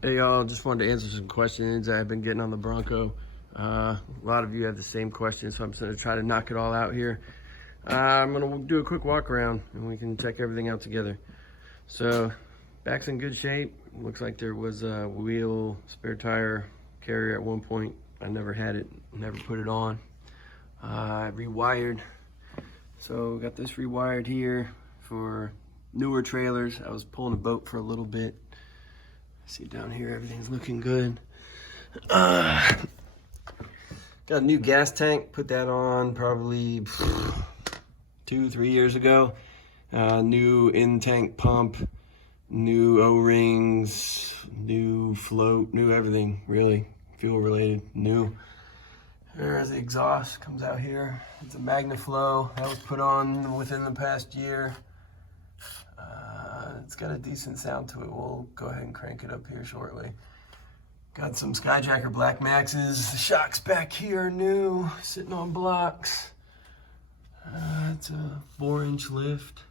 Hey y'all, just wanted to answer some questions I've been getting on the Bronco. A lot of you have the same questions, so I'm just going to try to knock it all out here. I'm going to do a quick walk around and we can check everything out together. So, back's in good shape. Looks like there was a wheel spare tire carrier at one point. I never had it, never put it on. I rewired. So, got this rewired here for newer trailers. I was pulling a boat for a little bit. See down here, everything's looking good. Got a new gas tank, put that on probably 2-3 years ago. New in-tank pump, new O-rings, new float, new everything, really, fuel related, new. There's the exhaust, comes out here. It's a MagnaFlow, that was put on within the past year. It's got a decent sound to it. We'll go ahead and crank it up here shortly. Got some Skyjacker Black Maxes. The shocks back here new, sitting on blocks. It's a 4-inch lift.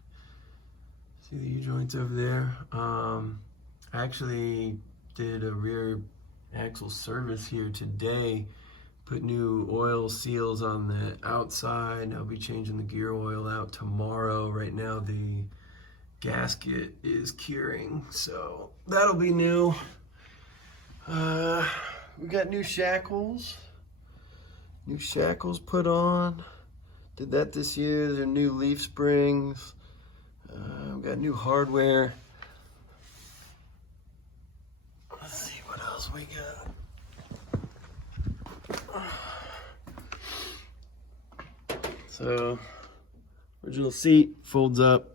See the U-joints over there. I actually did a rear axle service here today. Put new oil seals on the outside. I'll be changing the gear oil out tomorrow. Right now the gasket is curing, so that'll be new. We got new shackles put on. Did that this year. They're new leaf springs. We got new hardware. Let's see what else we got. So original seat folds up.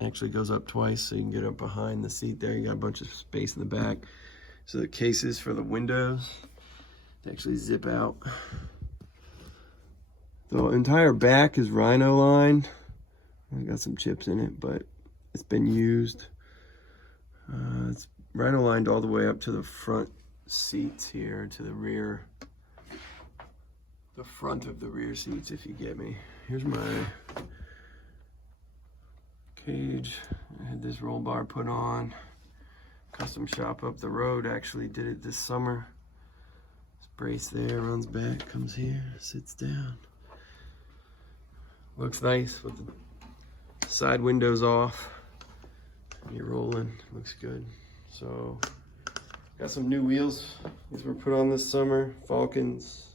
Actually goes up twice, so you can get up behind the seat there. You got a bunch of space in the back. So the cases for the windows, they actually zip out. The entire back is Rhino lined. It's got some chips in it, but it's been used. It's Rhino lined all the way up to the front seats here, to the rear, the front of the rear seats, if you get me. Here's my cage. I had this roll bar put on. Custom shop up the road, actually did it this summer. This brace there runs back, comes here, sits down. Looks nice with the side windows off. You're rolling, looks good. So, got some new wheels. These were put on this summer. Falcons,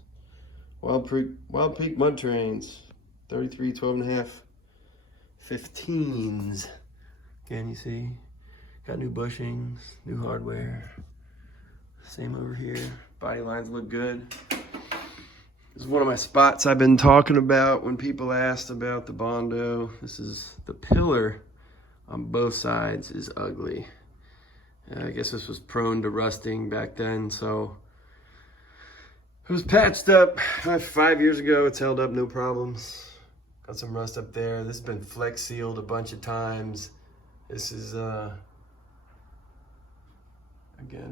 Wild Peak Mud Terrains, 33 12.5. 15s. Can you see? Got new bushings, new hardware. Same over here. Body lines look good. This is one of my spots I've been talking about when people asked about the Bondo. This is the pillar on both sides is ugly. I guess this was prone to rusting back then, so it was patched up 5 years ago. It's held up, no problems. Got some rust up there. This has been flex sealed a bunch of times. This is, again,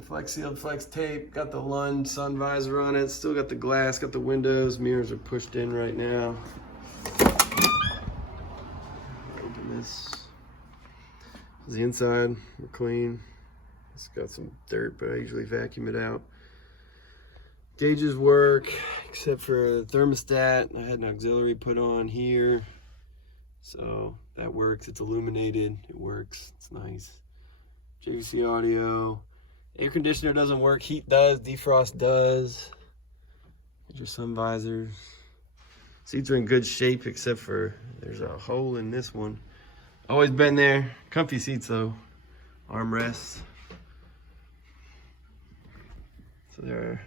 flex sealed, flex tape. Got the Lund sun visor on it. Still got the glass, got the windows. Mirrors are pushed in right now. Open this. This is the inside, we're clean. It's got some dirt, but I usually vacuum it out. Gauges work, except for the thermostat. I had an auxiliary put on here, so that works. It's illuminated, it works, it's nice. JVC audio. Air conditioner doesn't work, heat does, defrost does. Get your sun visors. Seats are in good shape, except for there's a hole in this one. Always been there. Comfy seats though. Armrests. So there.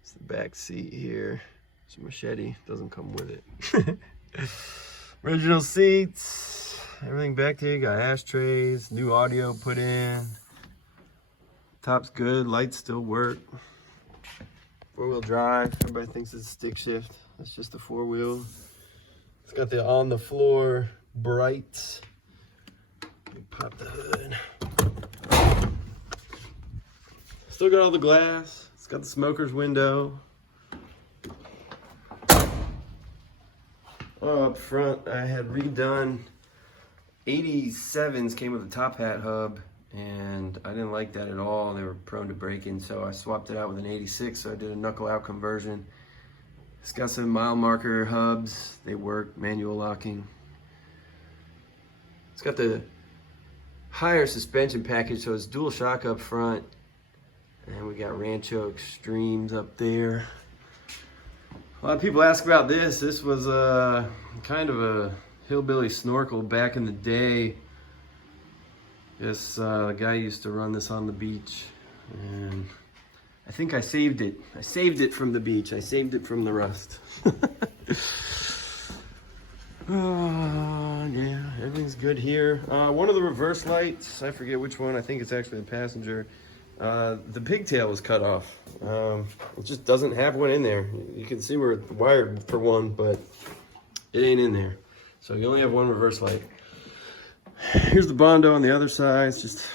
It's the back seat here. It's a machete, doesn't come with it. Original seats, everything back there. Got ashtrays, new audio put in. Top's good, lights still work. 4-wheel drive, everybody thinks it's a stick shift. That's just a 4-wheel. It's got the on the floor brights. Let me pop the hood. Still got all the glass. It's got the smoker's window. Oh, up front, I had redone 87s, came with a top hat hub, and I didn't like that at all. They were prone to breaking, so I swapped it out with an 86, so I did a knuckle out conversion. It's got some mile marker hubs. They work, manual locking. It's got the higher suspension package, so it's dual shock up front, and we got Rancho Extremes up there. A lot of people ask about this. This was kind of a hillbilly snorkel back in the day. This guy used to run this on the beach, and I think I saved it. I saved it from the beach. I saved it from the rust. Yeah, everything's good here. One of the reverse lights, I forget which one. I think it's actually the passenger. The pigtail was cut off. It just doesn't have one in there. You can see we're wired for one, but it ain't in there. So you only have one reverse light. Here's the Bondo on the other side. It's just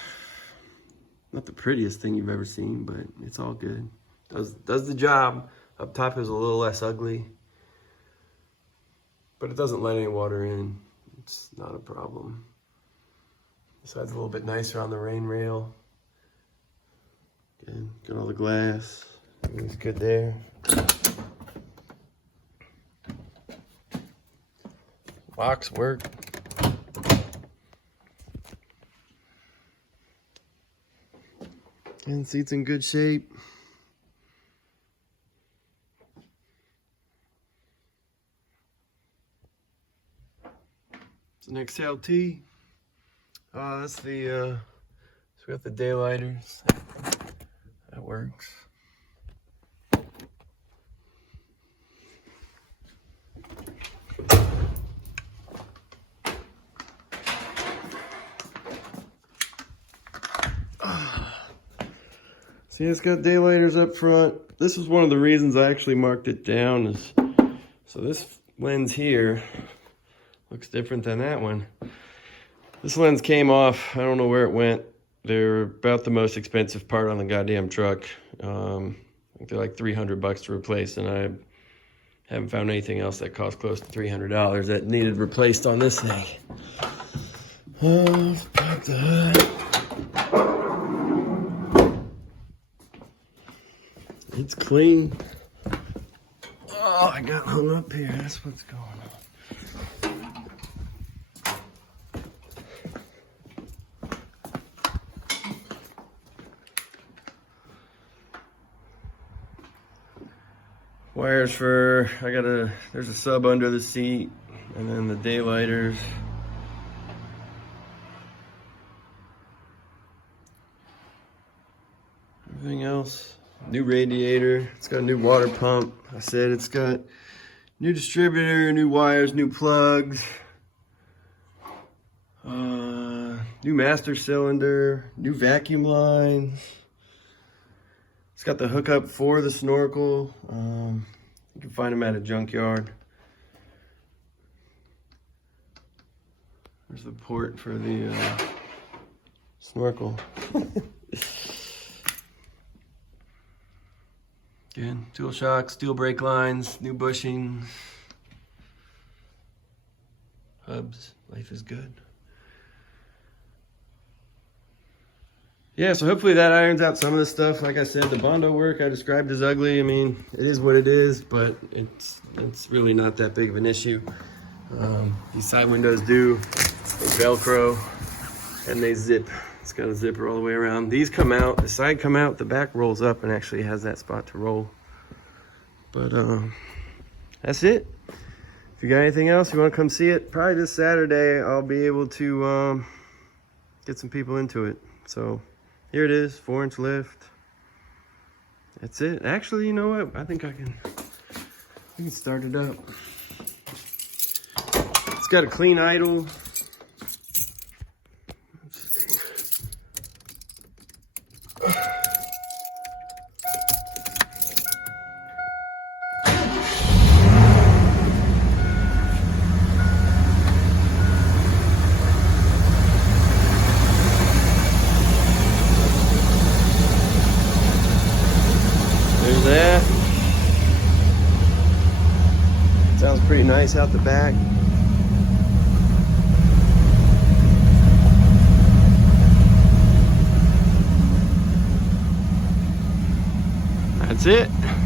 not the prettiest thing you've ever seen, but it's all good. Does the job. Up top is a little less ugly, but it doesn't let any water in. It's not a problem. This side's a little bit nicer on the rain rail. Again, got all the glass. Everything's good there. Locks work. And seat's in good shape. It's an XLT. That's the, so we got the daylighters. That works. See, it's got daylighters up front. This is one of the reasons I actually marked it down. So this lens here looks different than that one. This lens came off. I don't know where it went. They're about the most expensive part on the goddamn truck. I think they're like $300 to replace, and I haven't found anything else that costs close to $300 that needed replaced on this thing. Back the hood. It's clean. Oh, I got hung up here. That's what's going on. Wires for, there's a sub under the seat, and then the daylighters. Everything else. New radiator. It's got a new water pump. I said it's got new distributor, new wires, new plugs. New master cylinder, new vacuum lines. It's got the hookup for the snorkel. You can find them at a junkyard. There's the port for the snorkel. Again, dual shock, steel brake lines, new bushings, hubs. Life is good. Yeah, so hopefully that irons out some of the stuff. Like I said, the Bondo work I described as ugly. I mean, it is what it is, but it's really not that big of an issue. These side windows they Velcro, and they zip. It's got a zipper all the way around. These come out, the side come out, the back rolls up and actually has that spot to roll. But that's it. If you got anything else, you want to come see it, probably this Saturday, I'll be able to get some people into it. So here it is, 4-inch lift. That's it. Actually, you know what? I think we can start it up. It's got a clean idle. There's that. Sounds pretty nice out the back. That's it.